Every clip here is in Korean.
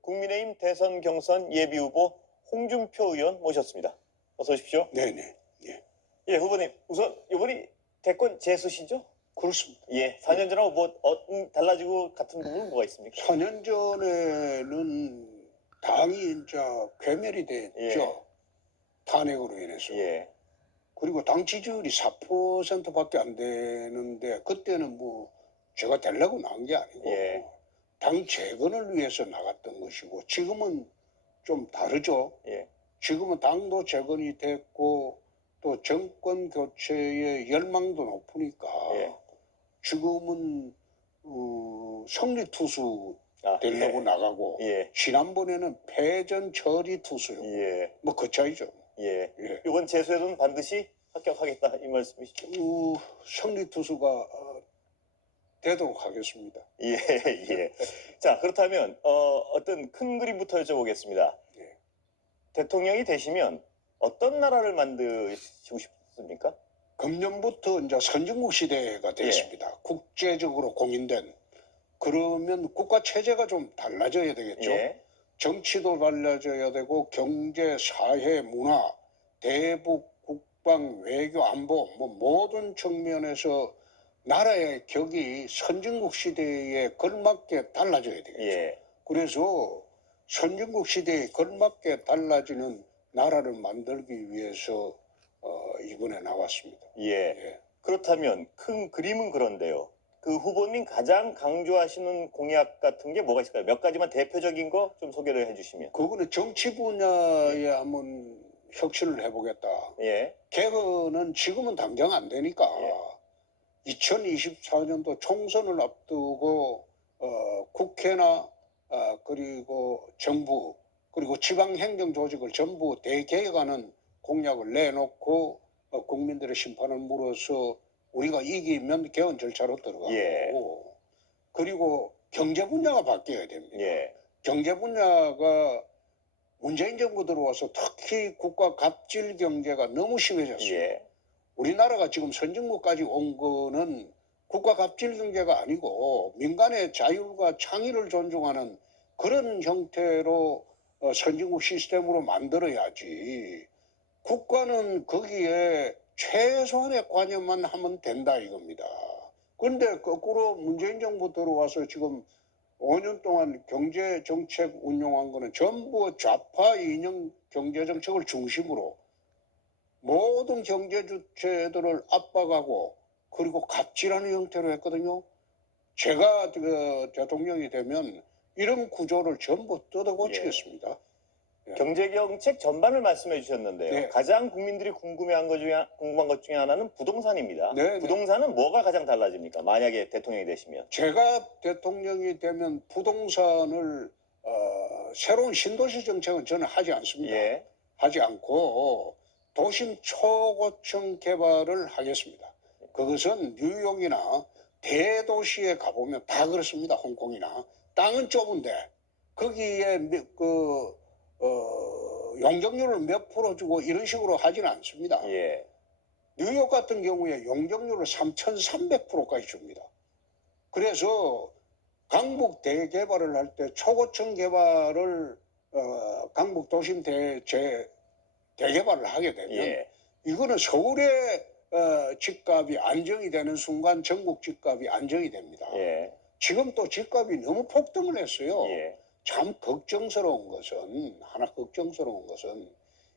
국민의힘 대선 경선 예비후보 홍준표 의원 모셨습니다. 어서 오십시오. 네네. 예. 예, 후보님 우선 이번이 대권 재수시죠? 그렇습니다. 예, 4년 전하고 달라지고 같은 부분은 뭐가 있습니까? 4년 전에는 당이 이제 괴멸이 됐죠. 예. 탄핵으로 인해서. 예, 그리고 당 지지율이 4%밖에 안 되는데 그때는 뭐 제가 되려고 나온 게 아니고 예. 당 재건을 위해서 나갔던 것이고 지금은 좀 다르죠. 예, 지금은 당도 재건이 됐고 또 정권 교체의 열망도 높으니까 예. 지금은 성리 투수 되려고 예. 나가고 예, 지난번에는 패전 처리 투수요. 예, 뭐 그 차이죠. 예. 예. 이번 재수에서는 반드시 합격하겠다 이 말씀이시죠? 성리 투수가 되도록 하겠습니다. 예, 예. 자, 그렇다면 어떤 큰 그림부터 여쭤보겠습니다. 예. 대통령이 되시면 어떤 나라를 만드시고 싶습니까? 금년부터 이제 선진국 시대가 됐습니다. 국제적으로 공인된. 그러면 국가 체제가 좀 달라져야 되겠죠. 예, 정치도 달라져야 되고 경제, 사회, 문화, 대북, 국방, 외교, 안보 뭐 모든 측면에서 나라의 격이 선진국 시대에 걸맞게 달라져야 되겠죠. 예, 그래서 선진국 시대에 걸맞게 달라지는 나라를 만들기 위해서 이번에 나왔습니다. 예. 예. 그렇다면 큰 그림은 그런데요. 그 후보님 가장 강조하시는 공약 같은 게 뭐가 있을까요? 몇 가지만 대표적인 거 좀 소개를 해주시면. 그거는 정치 분야에 한번 혁신을 해보겠다. 예, 개헌은 지금은 당장 안 되니까 예. 2024년도 총선을 앞두고 국회나 그리고 정부 그리고 지방행정 조직을 전부 대개혁하는 공약을 내놓고 국민들의 심판을 물어서 우리가 이기면 개헌 절차로 들어가고 예. 그리고 경제 분야가 바뀌어야 됩니다. 예, 경제 분야가 문재인 정부 들어와서 특히 국가 갑질 경제가 너무 심해졌어요. 예, 우리나라가 지금 선진국까지 온 거는 국가 갑질 경제가 아니고 민간의 자율과 창의를 존중하는 그런 형태로 선진국 시스템으로 만들어야지. 국가는 거기에 최소한의 관여만 하면 된다 이겁니다. 그런데 거꾸로 문재인 정부 들어와서 지금 5년 동안 경제 정책 운용한 거는 전부 좌파 이념 경제 정책을 중심으로 모든 경제 주체들을 압박하고 그리고 갑질하는 형태로 했거든요. 제가 대통령이 되면 이런 구조를 전부 뜯어고치겠습니다. 경제 정책 전반을 말씀해 주셨는데요. 네. 가장 국민들이 궁금한 것 중에 하나는 부동산입니다. 네, 네. 부동산은 뭐가 가장 달라집니까? 만약에 대통령이 되시면. 제가 대통령이 되면 부동산을 새로운 신도시 정책은 저는 하지 않습니다. 예, 하지 않고 도심 초고층 개발을 하겠습니다. 그것은 뉴욕이나 대도시에 가보면 다 그렇습니다. 홍콩이나 땅은 좁은데 거기에 용적률을 몇 프로 주고 이런 식으로 하지는 않습니다. 예, 뉴욕 같은 경우에 용적률을 3,300%까지 줍니다. 그래서 강북 대개발을 할 때 초고층 개발을 강북 도심 대개발을 하게 되면 예, 이거는 서울의 집값이 안정이 되는 순간 전국 집값이 안정이 됩니다. 예, 지금 또 집값이 너무 폭등을 했어요. 예, 참 걱정스러운 것은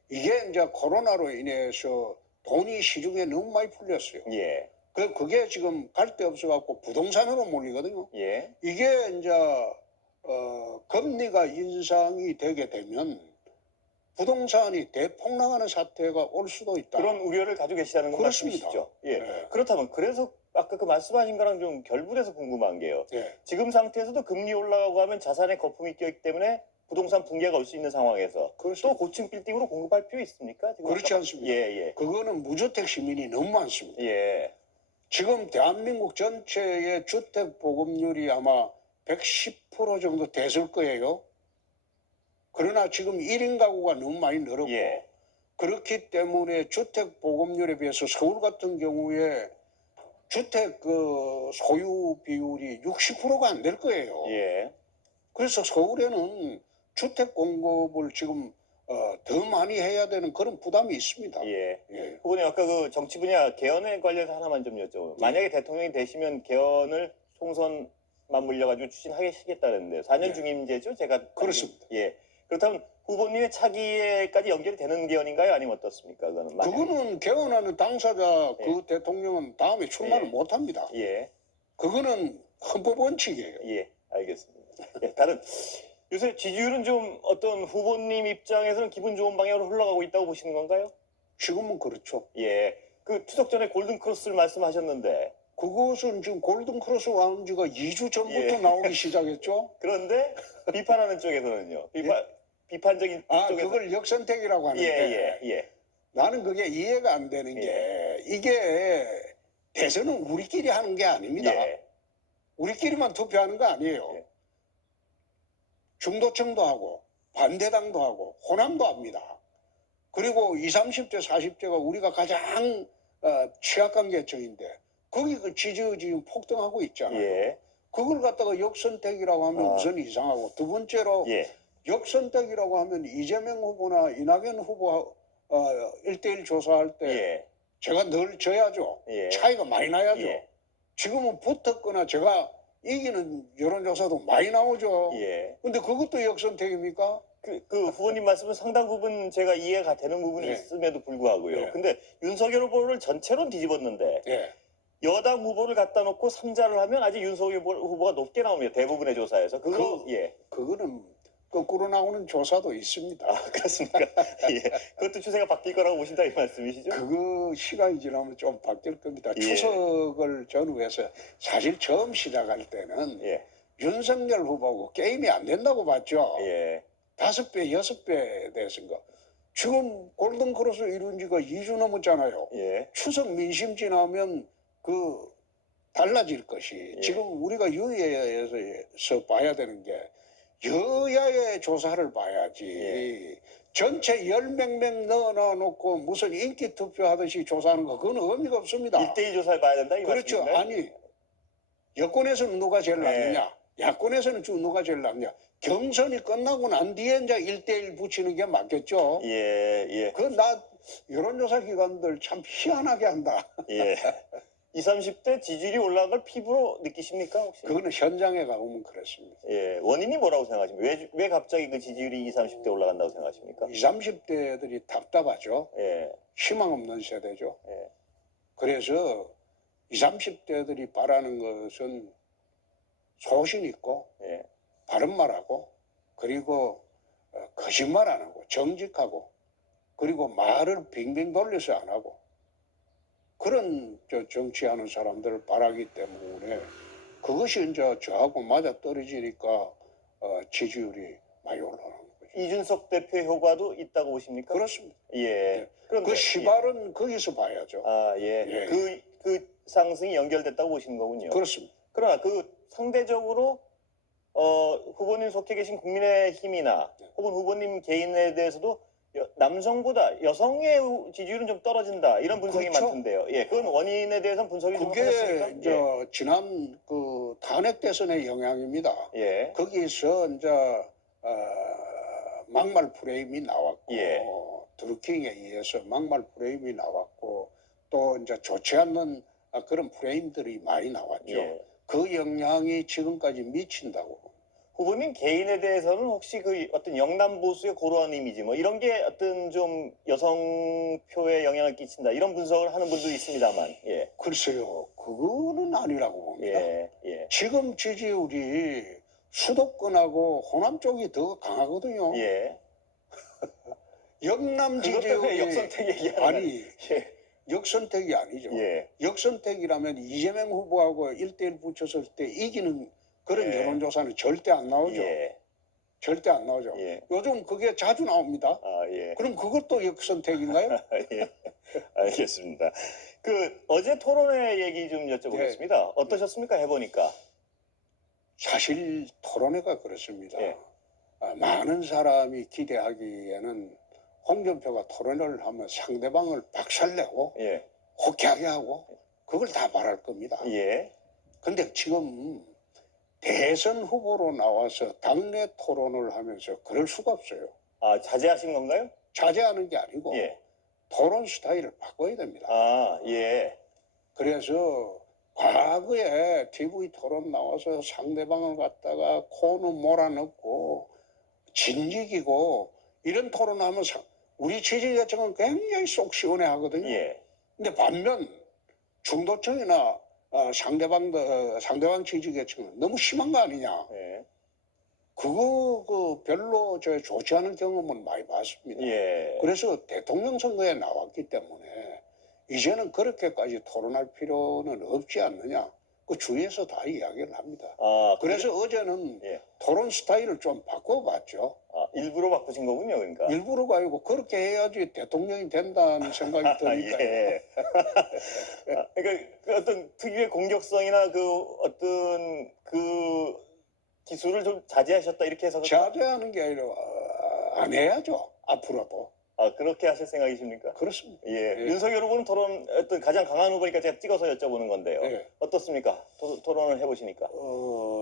이게 이제 코로나로 인해서 돈이 시중에 너무 많이 풀렸어요. 예, 그게 지금 갈 데 없어갖고 부동산으로 몰리거든요. 예, 이게 이제 금리가 인상이 되게 되면 부동산이 대폭락하는 사태가 올 수도 있다. 그런 우려를 가지고 계시다는 그렇습니다. 말씀이시죠? 예. 네. 그렇다면 그래서 아까 그 말씀하신 거랑 좀 결부돼서 궁금한 게요. 네. 지금 상태에서도 금리 올라가고 하면 자산에 거품이 껴있기 때문에 부동산 붕괴가 올 수 있는 상황에서 그렇습니다. 또 고층 빌딩으로 공급할 필요 있습니까? 지금 그렇지 않습니다. 예, 그거는 무주택 시민이 너무 많습니다. 예, 예, 지금 대한민국 전체의 주택 보급률이 아마 110% 정도 됐을 거예요. 그러나 지금 1인 가구가 너무 많이 늘었고 예, 그렇기 때문에 주택 보급률에 비해서 서울 같은 경우에 주택 소유 비율이 60%가 안 될 거예요. 예, 그래서 서울에는 주택 공급을 지금 더 많이 해야 되는 그런 부담이 있습니다. 예. 예. 후보님 아까 그 정치 분야 개헌에 관련해서 하나만 좀 여쭤보면 만약에 대통령이 되시면 개헌을 총선 맞물려 가지고 추진하시겠다는데요. 4년 예. 중임제죠, 제가 그렇습니다. 예. 그렇다면 후보님의 차기에까지 연결이 되는 개헌인가요, 아니면 어떻습니까? 그거는 그거는 개헌하는 당사자 예. 그 대통령은 다음에 출마를 예. 못 합니다. 예. 그거는 헌법 원칙이에요. 예. 알겠습니다. 예, 다른 요새 지지율은 좀 어떤 후보님 입장에서는 기분 좋은 방향으로 흘러가고 있다고 보시는 건가요? 지금은 그렇죠. 예. 그 추석 전에 골든 크로스를 말씀하셨는데 그것은 지금 골든 크로스 왕지가 2주 전부터 예. 나오기 시작했죠. 그런데 비판하는 쪽에서는요. 비판적인 쪽에서 그걸 역선택이라고 하는데 예. 나는 그게 이해가 안 되는 게 이게 대선은 우리끼리 하는 게 아닙니다. 예. 우리끼리만 투표하는 거 아니에요. 예. 중도층도 하고 반대당도 하고 호남도 합니다. 그리고 20, 30대, 40대가 우리가 가장 취약한 계층인데 거기 그 지지율이 지금 폭등하고 있잖아요. 예. 그걸 갖다가 역선택이라고 하면 우선 이상하고 두 번째로 예. 역선택이라고 하면 이재명 후보나 이낙연 후보 1대1 조사할 때 예. 제가 늘 져야죠. 예. 차이가 많이 나야죠. 예. 지금은 붙었거나 제가 이기는 여론조사도 많이 나오죠. 예. 근데 그것도 역선택입니까? 그 후보님 말씀은 상당 부분 제가 이해가 되는 부분이 네. 있음에도 불구하고요. 네. 근데 윤석열 후보를 전체로 뒤집었는데 예. 여당 후보를 갖다 놓고 3자를 하면 아직 윤석열 후보가 높게 나옵니다. 대부분의 조사에서. 예. 그거는 거꾸로 나오는 조사도 있습니다. 아, 그렇습니까? 예. 그것도 추세가 바뀔 거라고 보신다 이 말씀이시죠? 그거 시간이 지나면 좀 바뀔 겁니다. 예. 추석을 전후해서 사실 처음 시작할 때는 예. 윤석열 후보하고 게임이 안 된다고 봤죠. 예. 5배, 6배 됐은 거. 지금 골든크로스 이룬 지가 2주 넘었잖아요. 예. 추석 민심 지나면 그 달라질 것이 예. 지금 우리가 유의해서 봐야 되는 게 여야의 조사를 봐야지 예. 전체 10명 넣어놓고 무슨 인기 투표하듯이 조사하는 거 그건 의미가 없습니다. 1대1 조사를 봐야 된다 이 그렇죠. 말씀인가요? 아니 여권에서는 누가 제일 네. 낫느냐 야권에서는 누가 제일 낫느냐 경선이 끝나고 난 뒤에 이제 1대1 붙이는 게 맞겠죠. 예. 나 여론조사 기관들 참 희한하게 한다. 예. 20, 30대 지지율이 올라간 걸 피부로 느끼십니까 혹시? 그거는 현장에 가보면 그렇습니다. 예. 원인이 뭐라고 생각하십니까? 왜 갑자기 그 지지율이 20, 30대 올라간다고 생각하십니까? 20, 30대들이 답답하죠. 예. 희망 없는 세대죠. 예. 그래서 20, 30대들이 바라는 것은 소신 있고 예. 바른 말하고 그리고 거짓말 안 하고 정직하고 그리고 말을 빙빙 돌려서 안 하고 그런 정치하는 사람들을 바라기 때문에 그것이 이제 저하고 맞아 떨어지니까 지지율이 많이 올라가는 거죠. 이준석 대표 효과도 있다고 보십니까? 그렇습니다. 예. 그런데 그 시발은 거기서 봐야죠. 예. 예. 그 상승이 연결됐다고 보시는 거군요. 그렇습니다. 그러나 그 상대적으로 후보님 속해 계신 국민의힘이나 혹은 후보님 개인에 대해서도 남성보다 여성의 지지율은 좀 떨어진다 이런 분석이 그렇죠. 많던데요. 예, 그건 원인에 대해서는 분석이 좀 그게 하셨습니까? 이제 지난 그 탄핵 대선의 영향입니다. 예. 거기서 이제 막말 프레임이 나왔고 예. 드루킹에 의해서 막말 프레임이 나왔고 또 이제 좋지 않는 그런 프레임들이 많이 나왔죠. 예. 그 영향이 지금까지 미친다고. 후보님 개인에 대해서는 혹시 그 어떤 영남 보수의 고루한 이미지 뭐 이런 게 어떤 좀 여성표에 영향을 끼친다 이런 분석을 하는 분도 있습니다만. 예. 글쎄요, 그거는 아니라고 봅니다. 예. 지금 지지율이 수도권하고 호남 쪽이 더 강하거든요. 예. 영남 그것 때문에 지지율이 역선택 얘기하는 아니 예. 역선택이 아니죠. 예. 역선택이라면 이재명 후보하고 1대1 붙였을 때 이기는 그런 예. 여론조사는 절대 안 나오죠. 예. 절대 안 나오죠. 예. 요즘 그게 자주 나옵니다. 예. 그럼 그것도 역선택인가요? 예. 알겠습니다. 그 어제 토론회 얘기 좀 여쭤보겠습니다. 어떠셨습니까? 해보니까. 사실 토론회가 그렇습니다. 예. 많은 사람이 기대하기에는 홍준표가 토론을 하면 상대방을 박살내고 예. 호쾌하게 하고 그걸 다 바랄 겁니다. 예. 근데 지금 대선 후보로 나와서 당내 토론을 하면서 그럴 수가 없어요. 아, 자제하신 건가요? 자제하는 게 아니고 예. 토론 스타일을 바꿔야 됩니다. 아, 예. 그래서 과거에 TV 토론 나와서 상대방을 갖다가 코는 몰아넣고 진직이고 이런 토론하면 우리 지지자층은 굉장히 속 시원해 하거든요. 예. 근데 반면 중도층이나 상대방 지지계층은 너무 심한 거 아니냐. 예. 그거 별로 좋지 않은 경험은 많이 봤습니다. 예. 그래서 대통령 선거에 나왔기 때문에 이제는 그렇게까지 토론할 필요는 없지 않느냐. 그 주위에서 다 이야기를 합니다. 아, 그래서 어제는 예. 토론 스타일을 좀 바꿔봤죠. 아, 일부러 바꾸신 거군요, 그러니까. 일부러가 아니고 그렇게 해야지 대통령이 된다는 생각이 아, 드니까요. 예. 아, 그러니까 그 어떤 특유의 공격성이나 그 어떤 그 기술을 좀 자제하셨다 이렇게 해서 자제하는 게 아니라 안 해야죠. 앞으로도. 아, 그렇게 하실 생각이십니까? 그렇습니다. 예. 예. 윤석열 후보는 토론 어떤 가장 강한 후보니까 제가 찍어서 여쭤보는 건데요. 예. 어떻습니까? 토론을 해보시니까.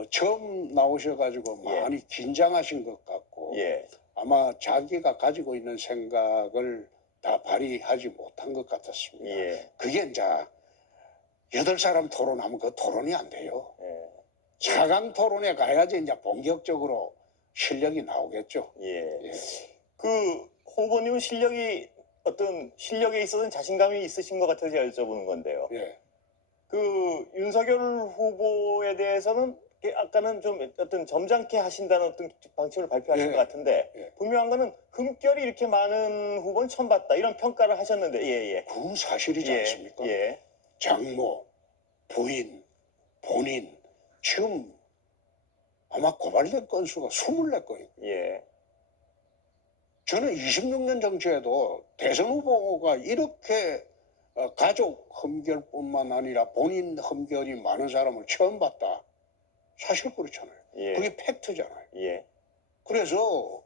처음 나오셔가지고 예. 많이 긴장하신 것 같고 예. 아마 자기가 가지고 있는 생각을 다 발휘하지 못한 것 같았습니다. 예. 그게 이제 8사람 토론하면 그 토론이 안 돼요. 예. 4강 토론에 가야지 이제 본격적으로 실력이 나오겠죠. 예. 예. 그 후보님은 실력에 있어서는 자신감이 있으신 것 같아서 제가 여쭤보는 건데요. 예. 그 윤석열 후보에 대해서는 아까는 좀 어떤 점잖게 하신다는 어떤 방침을 발표하신 예. 것 같은데 예. 분명한 거는 흠결이 이렇게 많은 후보는 처음 봤다 이런 평가를 하셨는데 예예. 그건 사실이지 예. 않습니까? 예. 장모, 부인, 본인 지금 아마 고발된 건수가 24건이고 예. 저는 26년 정치에도 대선 후보가 이렇게 가족 흠결뿐만 아니라 본인 흠결이 많은 사람을 처음 봤다. 사실 그렇잖아요. 예. 그게 팩트잖아요. 예. 그래서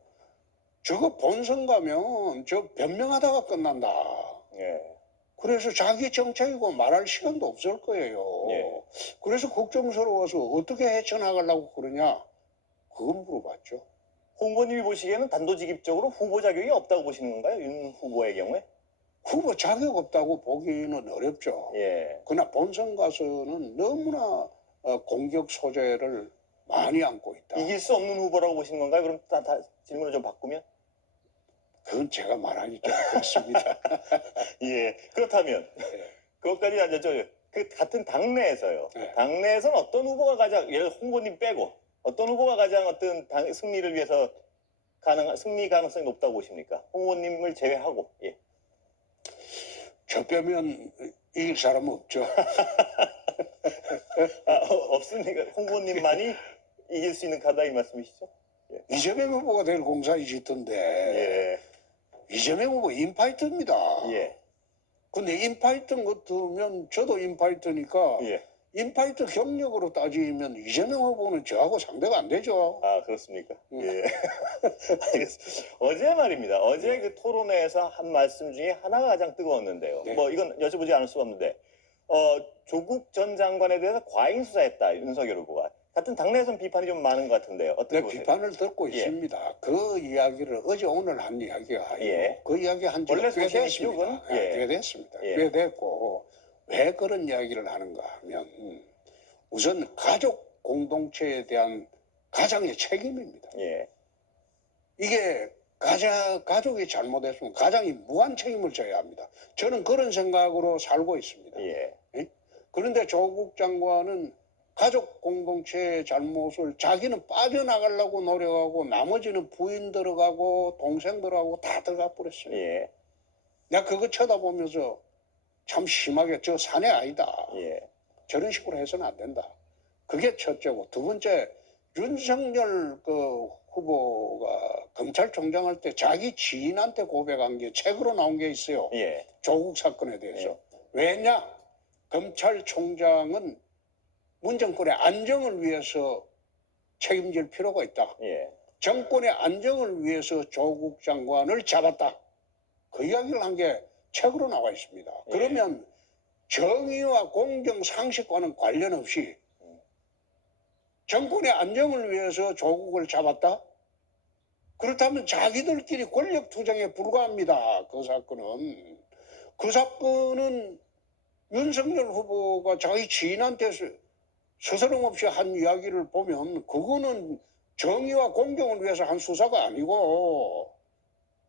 저거 본선 가면 저 변명하다가 끝난다. 예. 그래서 자기 정책이고 말할 시간도 없을 거예요. 예. 그래서 걱정스러워서 어떻게 헤쳐나가려고 그러냐. 그건 물어봤죠. 후보님이 보시기에는 단도직입적으로 후보 자격이 없다고 보시는 건가요? 윤 후보의 경우에? 후보 자격 없다고 보기는 어렵죠. 예. 그러나 본선 가서는 너무나 공격 소재를 많이 안고 있다. 이길 수 없는 후보라고 보시는 건가요? 그럼 다 질문을 좀 바꾸면? 그건 제가 말하기 좀 그렇습니다. 예. 그렇다면 예. 그것까지 안 여쭤요. 그 같은 당내에서요. 네. 당내에서는 어떤 후보가 가장 예를 들어 홍보님 빼고 어떤 후보가 가장 어떤 승리를 위해서 승리 가능성이 높다고 보십니까? 홍보님을 제외하고. 예. 저 빼면 이길 사람은 없죠. 아, 없습니까? 홍보님만이 이길 수 있는 카다 이 말씀이시죠? 이재명 후보가 될 공산이 짙던데 이재명 후보 인파이터입니다. 예. 근데 인파이터 같으면 저도 인파이터니까 예. 인파이터 경력으로 따지면 이재명 후보는 저하고 상대가 안 되죠. 아, 그렇습니까? 예. 알겠습니다. 어제 말입니다. 어제 그 토론회에서 한 말씀 중에 하나가 가장 뜨거웠는데요. 네. 뭐 이건 여쭤보지 않을 수가 없는데 조국 전 장관에 대해서 과잉 수사했다 윤석열 후보가. 같은 당내에서는 비판이 좀 많은 것 같은데요. 어떻게 네, 보세요? 비판을 듣고 예. 있습니다. 그 이야기를 어제 오늘 한 이야기가 아니고 예. 그 이야기 한 지가 원래 꽤 소신이 됐습니다. 기록은? 예, 예. 꽤 됐습니다. 예. 꽤 됐고 왜 그런 이야기를 하는가 하면 우선 가족 공동체에 대한 가장의 책임입니다. 예. 이게 가족이 잘못했으면 가장이 무한 책임을 져야 합니다. 저는 그런 생각으로 살고 있습니다. 예. 그런데 조국 장관은 가족 공동체의 잘못을 자기는 빠져나가려고 노력하고 나머지는 부인 들어가고 동생 들어가고 다 들어가 버렸어요. 예. 내가 그거 쳐다보면서 참 심하게 저 사내 아니다. 예. 저런 식으로 해서는 안 된다. 그게 첫째고 두 번째 윤석열 그 후보가 검찰총장 할 때 자기 지인한테 고백한 게 책으로 나온 게 있어요. 예. 조국 사건에 대해서. 예. 왜냐? 검찰총장은 문 정권의 안정을 위해서 책임질 필요가 있다. 예. 정권의 안정을 위해서 조국 장관을 잡았다. 그 이야기를 한 게 책으로 나와 있습니다. 예. 그러면 정의와 공정 상식과는 관련 없이 정권의 안정을 위해서 조국을 잡았다? 그렇다면 자기들끼리 권력 투쟁에 불과합니다. 그 사건은. 그 사건은 윤석열 후보가 자기 지인한테 스스럼없이 한 이야기를 보면 그거는 정의와 공정을 위해서 한 수사가 아니고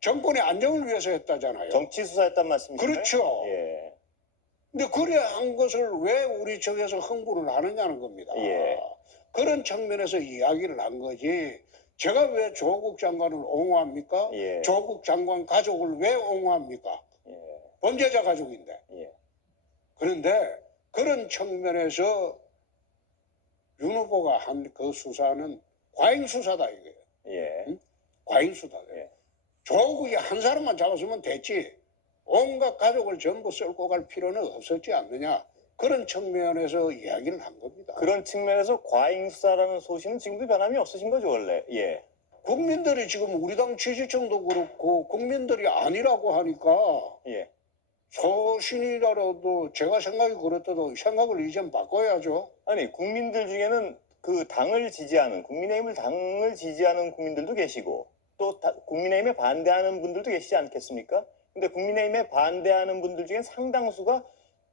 정권의 안정을 위해서 했다잖아요. 정치 수사했단 말씀이신가요? 그렇죠. 예. 근데 그래 한 것을 왜 우리 측에서 흥분을 하느냐는 겁니다. 예. 그런 측면에서 이야기를 한 거지. 제가 왜 조국 장관을 옹호합니까? 예. 조국 장관 가족을 왜 옹호합니까? 예. 범죄자 가족인데. 예. 그런데 그런 측면에서 윤 후보가 한 그 수사는 과잉 수사다 이거예요. 예. 과잉 수사다. 예. 조국이 한 사람만 잡았으면 됐지. 온갖 가족을 전부 썰고 갈 필요는 없었지 않느냐. 그런 측면에서 이야기를 한 겁니다. 그런 측면에서 과잉 수사라는 소신은 지금도 변함이 없으신 거죠, 원래. 예. 국민들이 지금 우리 당 지지층도 그렇고 국민들이 아니라고 하니까 예. 소신이라도 제가 생각이 그렇다도 생각을 이젠 바꿔야죠. 아니, 국민들 중에는 그 당을 지지하는, 국민의힘을 당을 지지하는 국민들도 계시고, 또 국민의힘에 반대하는 분들도 계시지 않겠습니까? 근데 국민의힘에 반대하는 분들 중엔 상당수가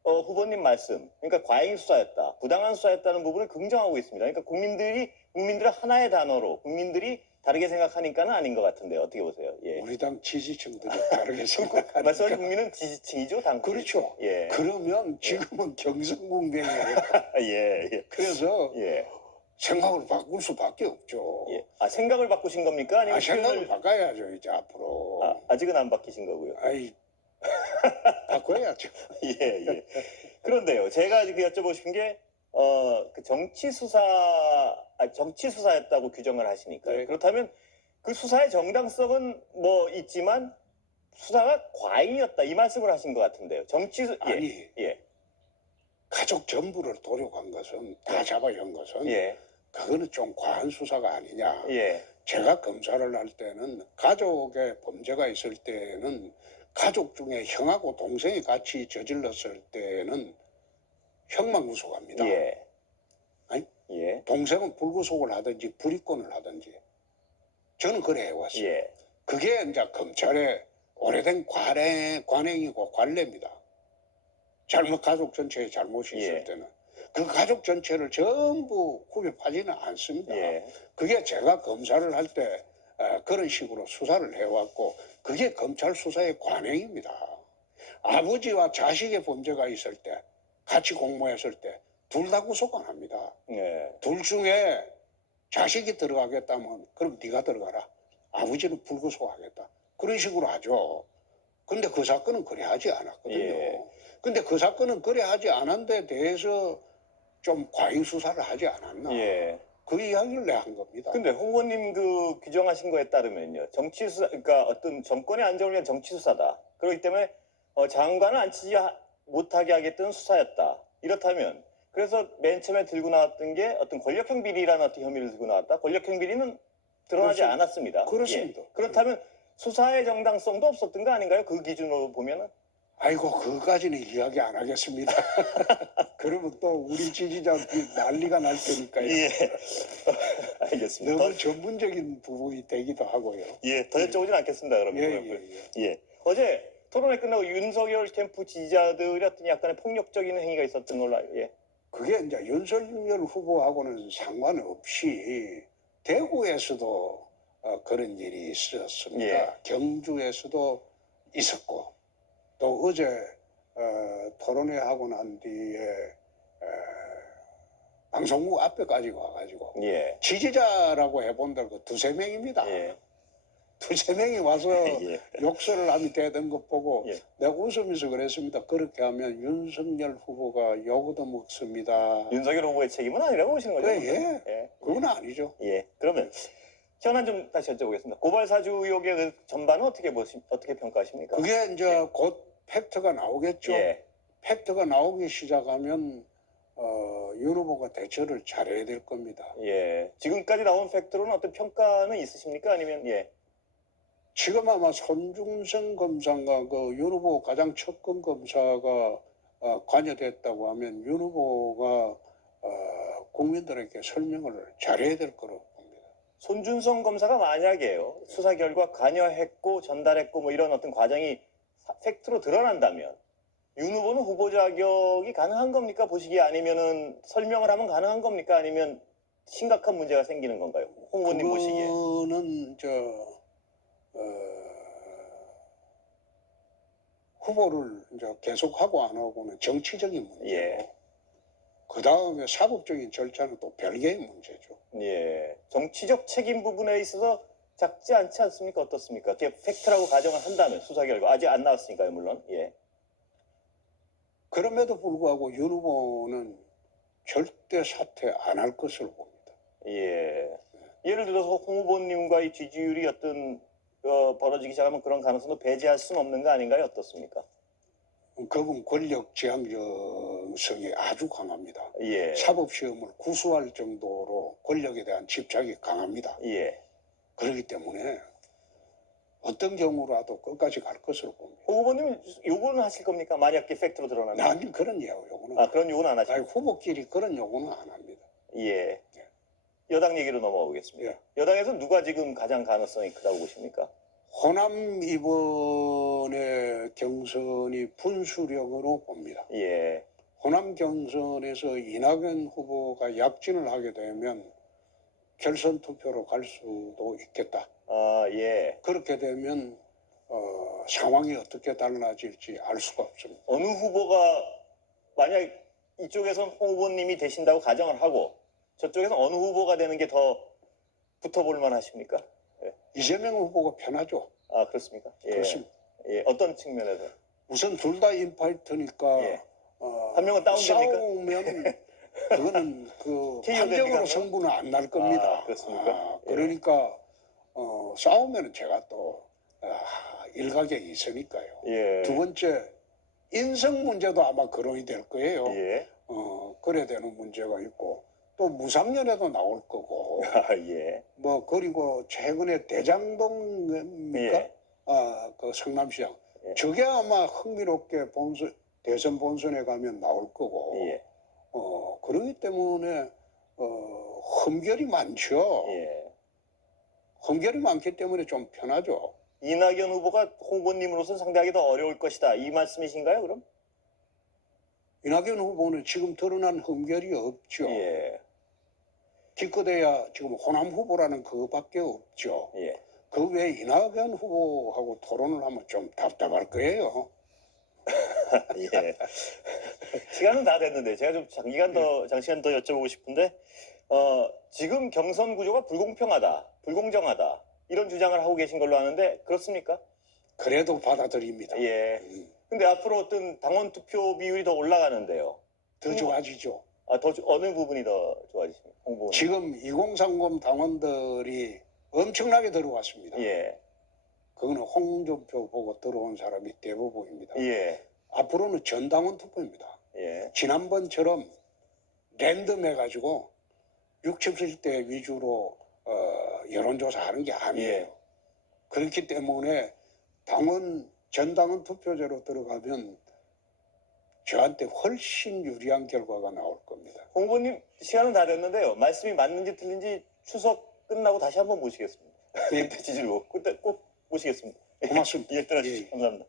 후보님 말씀, 그러니까 과잉 수사였다, 부당한 수사였다는 부분을 긍정하고 있습니다. 그러니까 국민들을 하나의 단어로, 국민들이 다르게 생각하니까는 아닌 것 같은데 어떻게 보세요? 예. 우리 당 지지층들이 다르게 생각하니까. 말씀하신 국민은 지지층이죠, 당. 그렇죠. 예. 그러면 지금은 경선국면이에요. 예. 예. 그래서 예. 생각을 바꿀 수밖에 없죠. 예. 아, 생각을 바꾸신 겁니까? 아니면 생각을 바꿔야죠 이제 앞으로. 아직은 안 바뀌신 거고요. 아이 바꿔야죠. 예, 예. 그런데요, 제가 지금 여쭤보고 싶은 게, 그 정치 수사였다고 규정을 하시니까요. 네. 그렇다면 그 수사의 정당성은 뭐 있지만 수사가 과잉이었다 이 말씀을 하신 것 같은데요. 아니 예, 가족 전부를 도륙한 것은 다 잡아연 것은 예, 그거는 좀 과한 수사가 아니냐. 예, 제가 검사를 할 때는 가족에 범죄가 있을 때는 가족 중에 형하고 동생이 같이 저질렀을 때는 형만 구속합니다. 예, 아니? 예, 동생은 불구속을 하든지 불이권을 하든지 저는 그래 해왔어요. 예, 그게 이제 검찰의 오래된 관행이고 관례입니다. 가족 전체에 잘못이 있을 예. 때는 그 가족 전체를 전부 구별하지는 않습니다. 예. 그게 제가 검사를 할 때 그런 식으로 수사를 해왔고 그게 검찰 수사의 관행입니다. 아버지와 자식의 범죄가 있을 때 같이 공모했을 때 둘 다 구속 안 합니다. 예. 둘 중에 자식이 들어가겠다면 그럼 네가 들어가라. 아버지는 불구속하겠다. 그런 식으로 하죠. 근데 그 사건은 그래 하지 않았거든요. 예. 근데 그 사건은 그래 하지 않은 데 대해서 좀 과잉 수사를 하지 않았나. 예. 그 이야기를 내가 한 겁니다. 근데 후보님 그 규정하신 거에 따르면요, 정치 수사, 그러니까 어떤 정권의 안정을 위한 정치 수사다. 그렇기 때문에 장관을 앉히지 못하게 하겠다는 수사였다. 이렇다면 그래서 맨 처음에 들고 나왔던 게 어떤 권력형 비리라는 어떤 혐의를 들고 나왔다. 권력형 비리는 드러나지 그렇습니다. 않았습니다. 그렇습니다. 예. 그렇다면 수사의 정당성도 없었던 거 아닌가요? 그 기준으로 보면은. 아이고 그거까지는 이야기 안 하겠습니다. 그러면 또 우리 지지자들이 난리가 날 테니까요. 예. 알겠습니다. 너무 전문적인 부분이 되기도 하고요. 더 여쭤보진 않겠습니다. 그러면. 예. 어제 토론회 끝나고 윤석열 캠프 지지자들이 어떤 약간의 폭력적인 행위가 있었던 걸로 예. 그게 이제 윤석열 후보하고는 상관없이 대구에서도 그런 일이 있었습니다. 예. 경주에서도 있었고 또 어제 토론회 하고 난 뒤에 방송국 앞에까지 와가지고 예. 지지자라고 해본들 그 두세 명입니다. 예. 두세 명이 와서 예. 욕설을 하면 되던 것 보고 예. 내가 웃으면서 그랬습니다. 그렇게 하면 윤석열 후보가 욕도 먹습니다. 윤석열 후보의 책임은 아니라고 보시는 거죠? 그래, 예. 예. 그건 아니죠. 예. 그러면 현안 좀 다시 여쭤보겠습니다. 고발 사주 의혹의 그 전반은 어떻게 평가하십니까? 그게 이제 곧 팩트가 나오겠죠. 예. 팩트가 나오기 시작하면 윤 후보가 대처를 잘해야 될 겁니다. 예. 지금까지 나온 팩트로는 어떤 평가는 있으십니까? 아니면 예. 지금 아마 손중성 검사가 그 윤 후보 가장 측근 검사가 관여됐다고 하면 윤 후보가 국민들에게 설명을 잘해야 될 거라고 봅니다. 손준성 검사가 만약에요 수사 결과 관여했고 전달했고 뭐 이런 어떤 과정이 팩트로 드러난다면 윤 후보는 후보 자격이 가능한 겁니까? 보시기에 아니면은 설명을 하면 가능한 겁니까? 아니면 심각한 문제가 생기는 건가요? 홍 후보님 보시기에. 그거는 후보를 이제 계속하고 안 하고는 정치적인 문제고 예. 그 다음에 사법적인 절차는 또 별개의 문제죠. 예. 정치적 책임 부분에 있어서 작지 않지 않습니까? 어떻습니까? 그게 팩트라고 가정을 한다면 수사 결과 아직 안 나왔으니까요, 물론. 예. 그럼에도 불구하고 윤 후보는 절대 사퇴 안 할 것으로 봅니다. 예. 예를 들어서 홍 후보님과의 지지율이 어떤 벌어지기 시작하면 그런 가능성도 배제할 수는 없는 거 아닌가요? 어떻습니까? 그분 권력 지향성이 아주 강합니다. 예. 사법시험을 구수할 정도로 권력에 대한 집착이 강합니다. 예. 그렇기 때문에 어떤 경우라도 끝까지 갈 것으로 봅니다. 홍 후보님은 요구는 하실 겁니까? 만약 그 팩트로 드러나면. 난 그런 요구는 아, 그런 요구는 안 아니, 하시고. 후보끼리 그런 요구는 안 합니다. 예. 여당 얘기로 넘어가 보겠습니다. 예. 여당에서 누가 지금 가장 가능성이 크다고 보십니까? 호남 이번에 경선이 분수령으로 봅니다. 예. 호남 경선에서 이낙연 후보가 약진을 하게 되면 결선 투표로 갈 수도 있겠다. 아, 예. 그렇게 되면 상황이 어떻게 달라질지 알 수가 없습니다. 어느 후보가 만약 이쪽에선 홍 후보님이 되신다고 가정을 하고 저쪽에서 어느 후보가 되는 게 더 붙어볼 만하십니까? 이재명 후보가 편하죠. 아, 그렇습니까? 예. 그렇습니다. 예. 어떤 측면에서? 우선 둘 다 인파이터니까 예. 한 명은 다운됩니까? 싸우면 그거는 그 KO 판정으로 됩니까? 승부는 안 날 겁니다. 아, 그렇습니까? 예. 그러니까 싸우면 제가 또 일각에 있으니까요. 예. 두 번째 인성 문제도 아마 거론이 될 거예요. 예. 그래야 되는 문제가 있고 또 무상년에도 나올 거고 아, 예. 뭐 그리고 최근에 대장동입니까? 예. 그 성남시장 예. 저게 아마 흥미롭게 대선 본선에 가면 나올 거고 예. 그러기 때문에 흠결이 많죠. 예. 흠결이 많기 때문에 좀 편하죠. 이낙연 후보가 홍 후보님으로서는 상대하기 더 어려울 것이다. 이 말씀이신가요, 그럼? 이낙연 후보는 지금 드러난 흠결이 없죠. 예. 기껏해야 지금 호남 후보라는 그거밖에 없죠. 예. 그 외에 이낙연 후보하고 토론을 하면 좀 답답할 거예요. 예. 시간은 다 됐는데 제가 좀 장시간 더 여쭤보고 싶은데 지금 경선 구조가 불공평하다, 불공정하다 이런 주장을 하고 계신 걸로 아는데 그렇습니까? 그래도 받아들입니다. 예. 근데 앞으로 어떤 당원 투표 비율이 더 올라가는데요. 더 좋아지죠. 어느 부분이 더 좋아지십니까? 홍보. 지금 2030 당원들이 엄청나게 들어왔습니다. 예. 그거는 홍준표 보고 들어온 사람이 대부분입니다. 예. 앞으로는 전당원 투표입니다. 예. 지난번처럼 랜덤해가지고 60대 위주로 여론조사하는 게 아니에요. 예. 그렇기 때문에 전당원 투표제로 들어가면 저한테 훨씬 유리한 결과가 나올 겁니다. 홍 후보님 시간은 다 됐는데요. 말씀이 맞는지 틀린지 추석 끝나고 다시 한번 모시겠습니다. 그때 지지로 그때 꼭 모시겠습니다. 고맙습니다. 예, 들어주십시오. 예. 감사합니다.